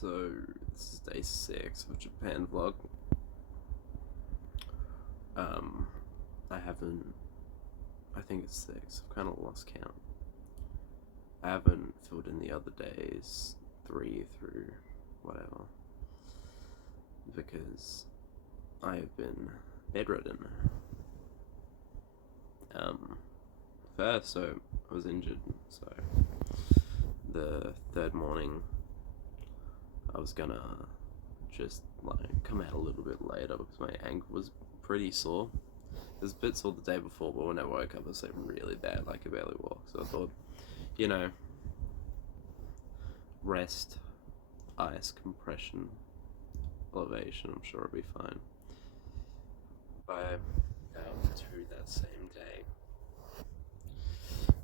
So, this is day 6 of Japan vlog. Um, I haven't, I think it's 6, I've kind of lost count. I haven't filled in the other days, 3 through whatever, because I have been bedridden. First, so I was injured, so the third morning I was gonna just like come out a little bit later because my ankle was pretty sore. It was a bit sore the day before, but when I woke up, it was like really bad. Like I could barely walk. So I thought, you know, rest, ice compression, elevation. I'm sure it'll be fine. By hour 2 that same day,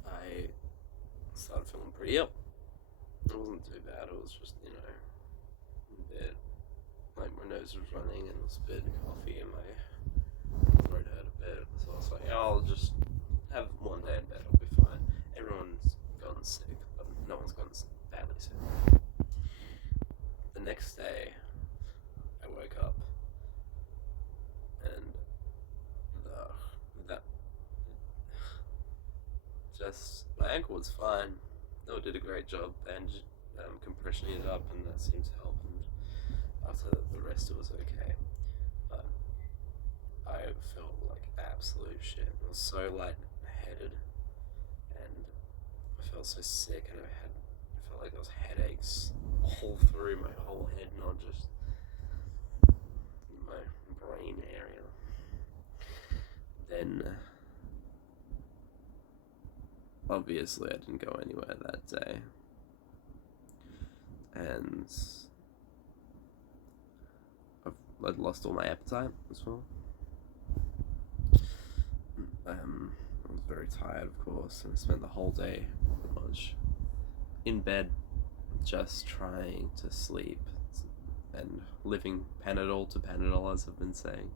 I started feeling pretty ill. It wasn't too bad. It was just a bit like my nose was running and it was a bit coffee and my throat hurt a bit. So I was like, I'll just have one day in bed. I'll be fine. Everyone's gotten sick, but no one's gotten badly sick. The next day, I woke up and that just my ankle was fine. No, did a great job and compressioning it up, and that seemed to help. And after the rest, it was okay. But I felt like absolute shit. I was so lightheaded, and I felt so sick, and I felt like there was headaches all through my whole head, not just my brain area. Then, obviously, I didn't go anywhere that day, and I'd lost all my appetite as well. I was very tired, of course, and I spent the whole day pretty much in bed, just trying to sleep and living Panadol to Panadol, as I've been saying.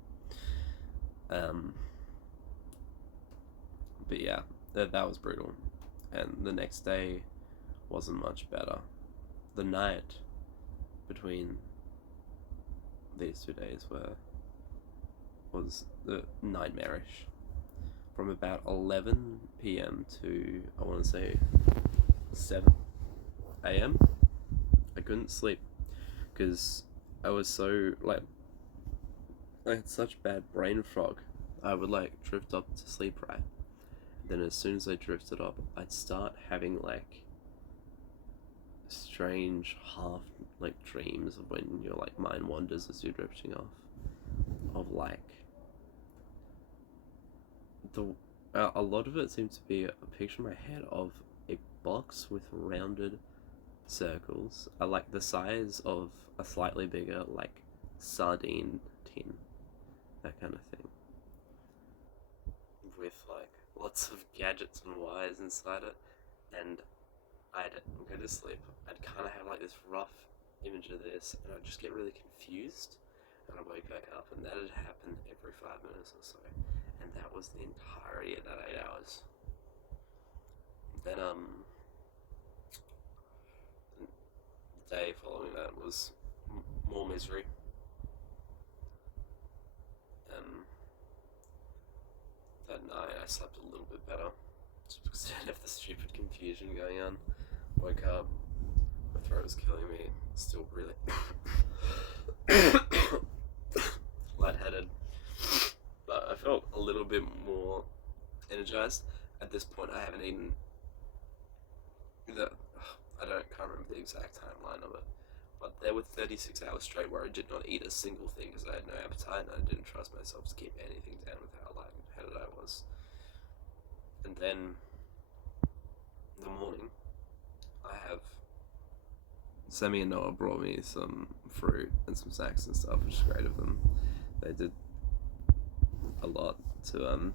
But yeah, that was brutal. And the next day wasn't much better. The night between these 2 days was nightmarish. From about 11 p.m. to, I want to say, 7 a.m. I couldn't sleep because I was so I had such bad brain fog. I would drift up to sleep, right? Then as soon as I drifted up, I'd start having strange half dreams of when your mind wanders as you're drifting off, of a lot of it seemed to be a picture in my head of a box with rounded circles, like the size of a slightly bigger sardine tin, that kind of thing, with lots of gadgets and wires inside it. And I'd go to sleep, I'd kind of have this rough image of this, and I'd just get really confused, and I'd wake back up, and that'd happen every 5 minutes or so, and that was the entirety of that 8 hours. Then the day following that was more misery. That night I slept a little bit better, just because I didn't have the stupid confusion going on. Woke up, my throat was killing me, still really lightheaded, but I felt a little bit more energized. At this point, I haven't eaten can't remember the exact timeline of it, but there were 36 hours straight where I did not eat a single thing because I had no appetite and I didn't trust myself to keep anything down with how lightheaded I was. And then in the morning, I have Semi and Noah brought me some fruit and some snacks and stuff, which is great of them. They did a lot to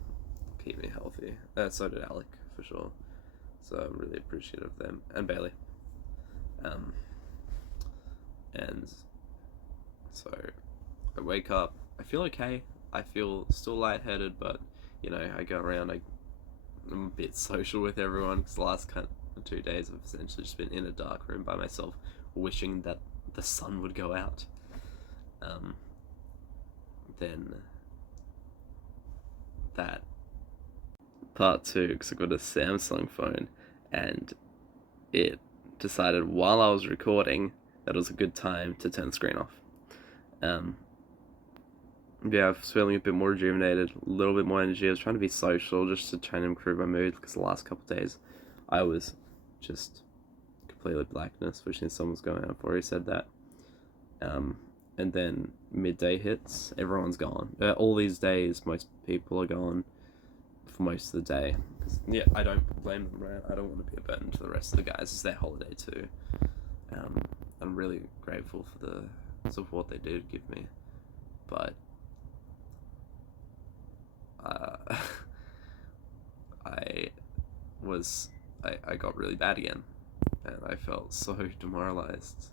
keep me healthy. So did Alec, for sure. So I'm really appreciative of them, and Bailey. And so I wake up, I feel okay. I feel still lightheaded, but I go around. I'm a bit social with everyone because the last 2 days I've essentially just been in a dark room by myself, wishing that the sun would go out. Then that part two, because I got a Samsung phone, and it decided while I was recording that it was a good time to turn the screen off. Yeah, I was feeling a bit more rejuvenated, a little bit more energy. I was trying to be social just to try and improve my mood, because the last couple of days I was just completely blackness, wishing someone was going out before he said that. And then midday hits, everyone's gone. All these days, most people are gone for most of the day. Yeah, I don't blame them, right? I don't want to be a burden to the rest of the guys. It's their holiday too. I'm really grateful for the support they did give me, but I got really bad again, and I felt so demoralized.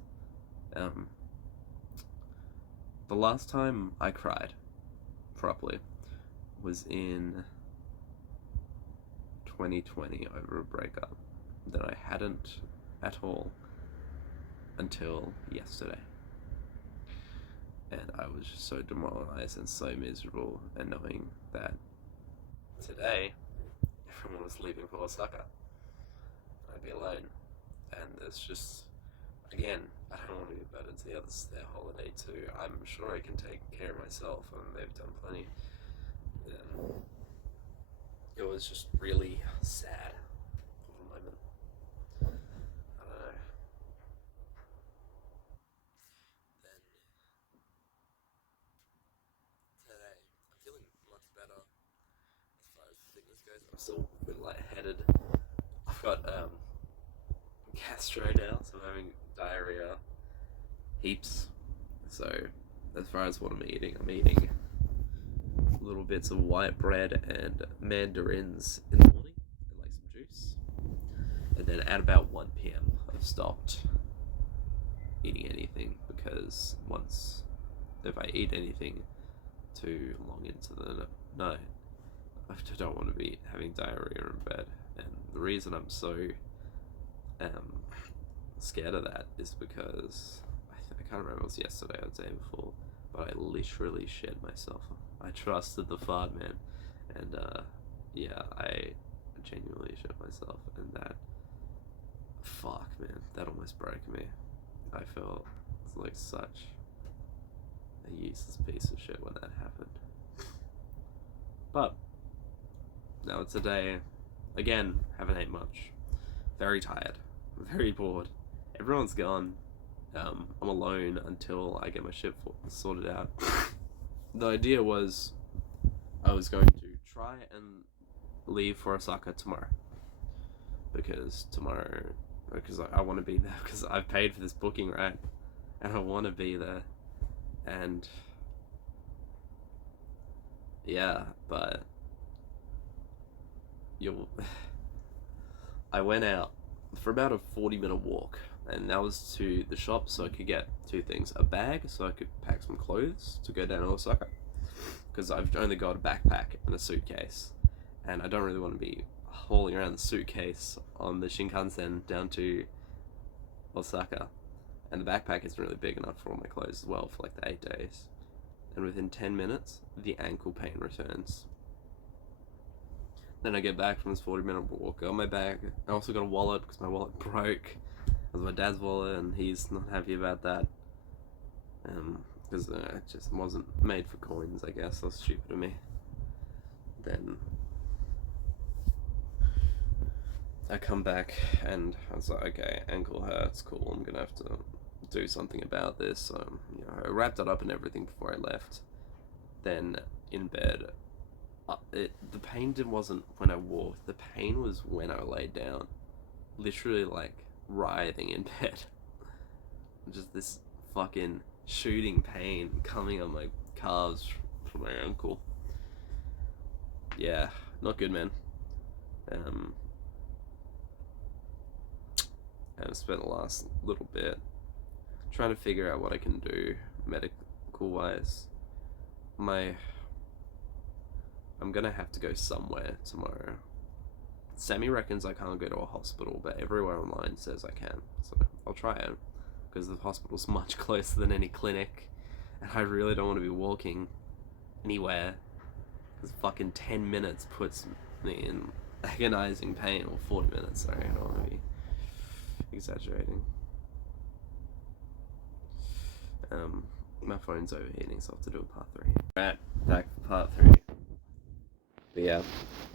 The last time I cried properly was in 2020 over a breakup that I hadn't at all until yesterday. And I was just so demoralized and so miserable, and knowing that today everyone was leaving for Osaka, I'd be alone. And there's just, again, I don't want to be better to the others, their holiday too. I'm sure I can take care of myself, and they've done plenty. It was just really sad for a moment. I don't know. Then today, I'm feeling much better as far as fitness goes. I'm still a bit lightheaded. I've got gastro now, so I'm having diarrhea heaps. So as far as what I'm eating little bits of white bread and mandarins in the morning, and like some juice. And then at about 1 p.m. I've stopped eating anything, because if I eat anything too long into the night, I don't want to be having diarrhea in bed. And the reason I'm so scared of that is because I can't remember if it was yesterday or the day before, but I literally shed myself. I trusted the fart man, and yeah, I genuinely shit myself, and that, fuck man, that almost broke me. I felt like such a useless piece of shit when that happened. But now it's a day, again, haven't ate much, very tired, very bored, everyone's gone. I'm alone until I get my shit sorted out. The idea was I was going to try and leave for Osaka tomorrow, because I want to be there, because I've paid for this booking, right? And I want to be there. And yeah, but I went out for about a 40-minute walk, and that was to the shop so I could get two things: a bag so I could pack some clothes to go down to Osaka, because I've only got a backpack and a suitcase, and I don't really want to be hauling around the suitcase on the Shinkansen down to Osaka, and the backpack isn't really big enough for all my clothes as well for like the 8 days. And within 10 minutes the ankle pain returns. Then I get back from this 40-minute walk, got my bag. I also got a wallet, because my wallet broke. It was my dad's wallet, and he's not happy about that. Because it just wasn't made for coins, I guess. That's stupid of me. Then I come back, and I was like, okay, ankle hurts, cool, I'm gonna have to do something about this. So, I wrapped it up and everything before I left. Then in bed, the pain wasn't when I walked, the pain was when I laid down. Literally, like, writhing in bed. Just this fucking shooting pain coming on my calves from my ankle. Yeah, not good, man. And I spent the last little bit trying to figure out what I can do medical wise. I'm gonna have to go somewhere tomorrow. Sammy reckons I can't go to a hospital, but everywhere online says I can, so I'll try it. because the hospital's much closer than any clinic, and I really don't want to be walking anywhere, because fucking 10 minutes puts me in agonizing pain, or 40 minutes, sorry, I don't want to be exaggerating. My phone's overheating, so I have to do a part 3. Right, back for part 3. But yeah,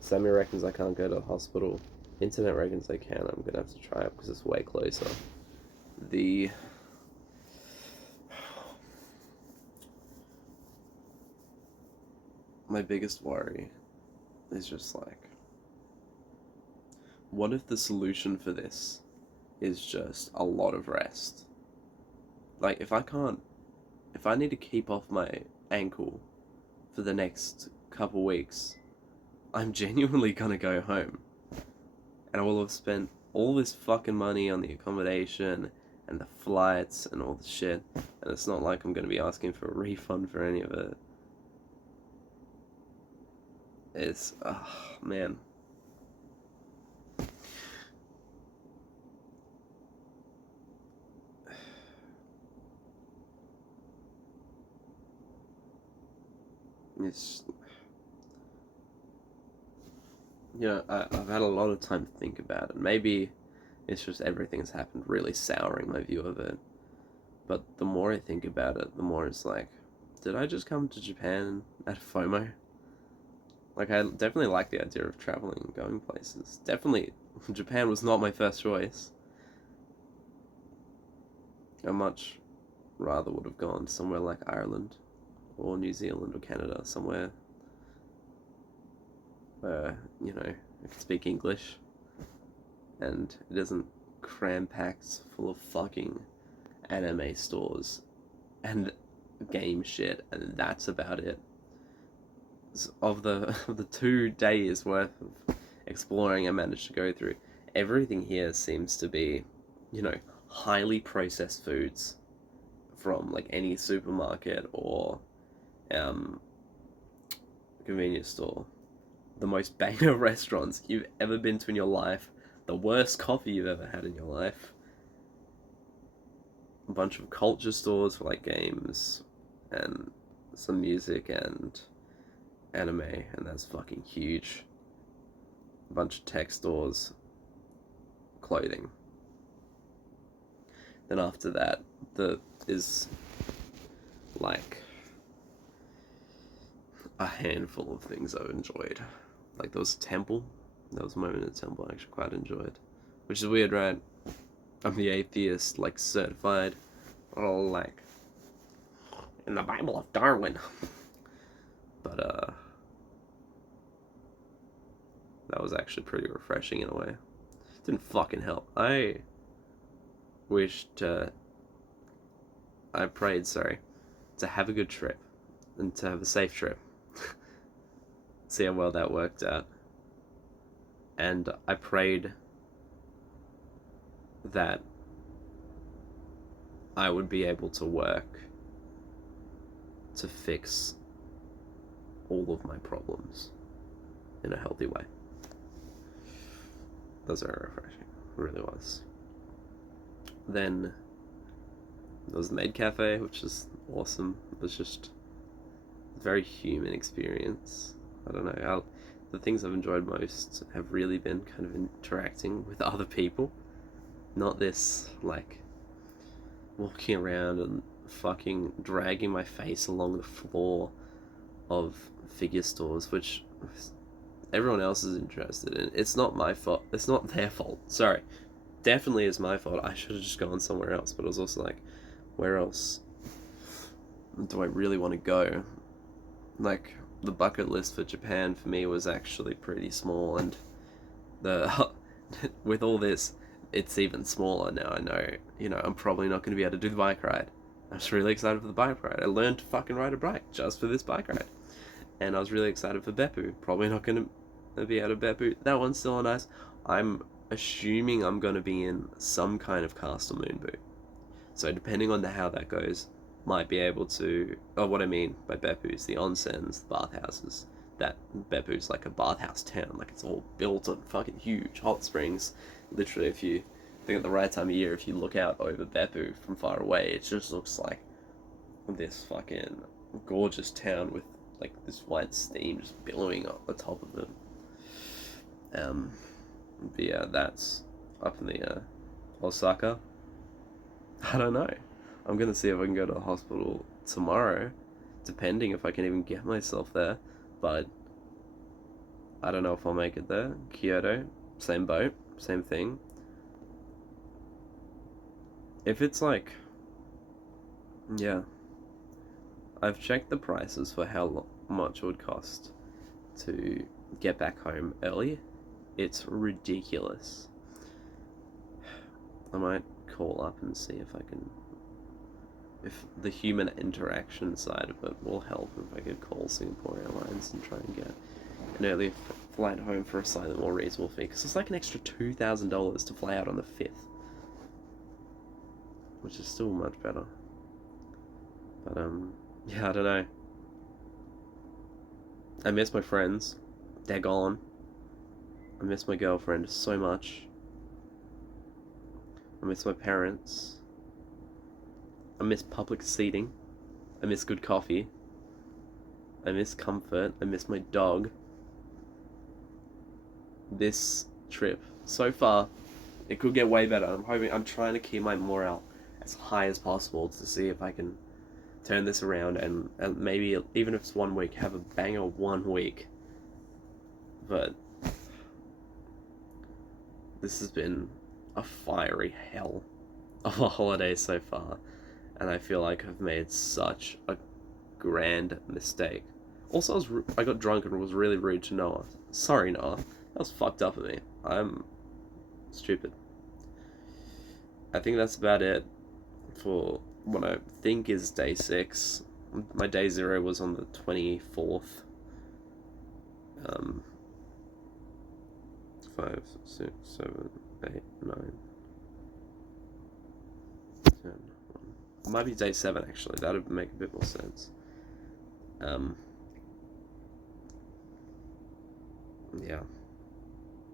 Sammy reckons I can't go to the hospital. Internet reckons I can. I'm gonna have to try it because it's way closer. My biggest worry is just like, what if the solution for this is just a lot of rest? Like, if I need to keep off my ankle for the next couple weeks, I'm genuinely gonna go home. And I will have spent all this fucking money on the accommodation and the flights and all the shit, and it's not like I'm gonna be asking for a refund for any of it. It's, oh, man. It's, I've had a lot of time to think about it. Maybe it's just everything's happened really souring my view of it. But the more I think about it, the more it's like, did I just come to Japan at FOMO? Like, I definitely like the idea of traveling and going places. Definitely, Japan was not my first choice. I much rather would have gone somewhere like Ireland, or New Zealand, or Canada, somewhere where, I can speak English, and it isn't cram-packed full of fucking anime stores and game shit, and that's about it. Of the 2 days worth of exploring I managed to go through, everything here seems to be, highly processed foods from like any supermarket or convenience store. The most banger restaurants you've ever been to in your life, the worst coffee you've ever had in your life, a bunch of culture stores for like games and some music and anime, and that's fucking huge. A bunch of tech stores, clothing. Then after that, is like a handful of things I've enjoyed. Like, there was Temple. There was a moment at Temple I actually quite enjoyed. Which is weird, right? I'm the atheist, like, certified. Oh, like, in the Bible of Darwin. But, that was actually pretty refreshing in a way. It didn't fucking help. I prayed, to have a good trip. And to have a safe trip. See how well that worked out. And I prayed that I would be able to work to fix all of my problems in a healthy way. That was very refreshing. It really was. Then there was the Maid Cafe, which is awesome. It was just a very human experience. I don't know, the things I've enjoyed most have really been kind of interacting with other people. Not this, like, walking around and fucking dragging my face along the floor of figure stores, which everyone else is interested in. It's not my fault. It's not their fault. Sorry. Definitely is my fault. I should have just gone somewhere else, but it was also like, where else do I really want to go? Like, the bucket list for Japan for me was actually pretty small, and with all this, it's even smaller now. I know, I'm probably not going to be able to do the bike ride. I was really excited for the bike ride. I learned to fucking ride a bike just for this bike ride. And I was really excited for Beppu. Probably not going to be able to Beppu. That one's still on ice. I'm assuming I'm going to be in some kind of Castle Moon boot. So depending on how that goes, might be able to... Oh, what I mean by Beppu is the onsens, the bathhouses. That Beppu's like a bathhouse town. Like, it's all built on fucking huge hot springs. Literally, if you think at the right time of year, if you look out over Beppu from far away, it just looks like this fucking gorgeous town with like this white steam just billowing up the top of it. But yeah, that's up in the Osaka. I don't know. I'm gonna see if I can go to the hospital tomorrow, depending if I can even get myself there. But I don't know if I'll make it there. Kyoto, same boat, same thing. If it's like, yeah, I've checked the prices for how much it would cost to get back home early. It's ridiculous. I might call up and see if I can, if the human interaction side of it will help, if I could call Singapore Airlines and try and get an early flight home for a slightly more reasonable fee, because it's like an extra $2,000 to fly out on the 5th, which is still much better. But yeah, I don't know. I miss my friends. They're gone. I miss my girlfriend so much. I miss my parents. I miss public seating. I miss good coffee. I miss comfort. I miss my dog. This trip, so far, it could get way better. I'm trying to keep my morale as high as possible to see if I can turn this around and maybe, even if it's 1 week, have a banger 1 week. But this has been a fiery hell of a holiday so far, and I feel like I've made such a grand mistake. Also, I got drunk and was really rude to Noah. Sorry, Noah. That was fucked up of me. I'm stupid. I think that's about it for what I think is day 6. My day 0 was on the 24th. 5, 6, 7, 8, 9, 10, 1. It might be day 7 actually. That would make a bit more sense. Yeah,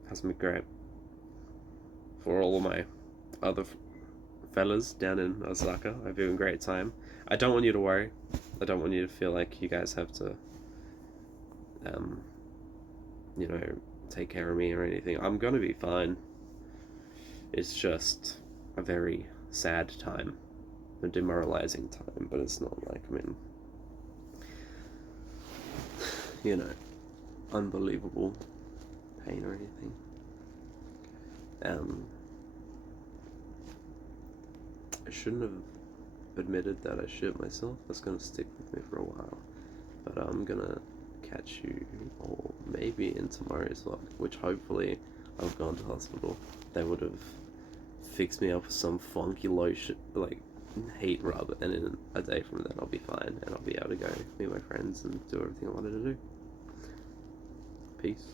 hasn't been great. For all of my other fellas down in Osaka, I've had a great time. I don't want you to worry. I don't want you to feel like you guys have to, you know, take care of me or anything. I'm gonna be fine. It's just a very sad time, a demoralizing time, but it's not like I'm in, you know, unbelievable pain or anything. I shouldn't have admitted that I shit myself. That's gonna stick with me for a while. But I'm gonna catch you all maybe in tomorrow's vlog, which hopefully I've gone to hospital. They would have fixed me up with some funky lotion, like heat rub, and in a day from then I'll be fine and I'll be able to go meet my friends and do everything I wanted to do. Peace.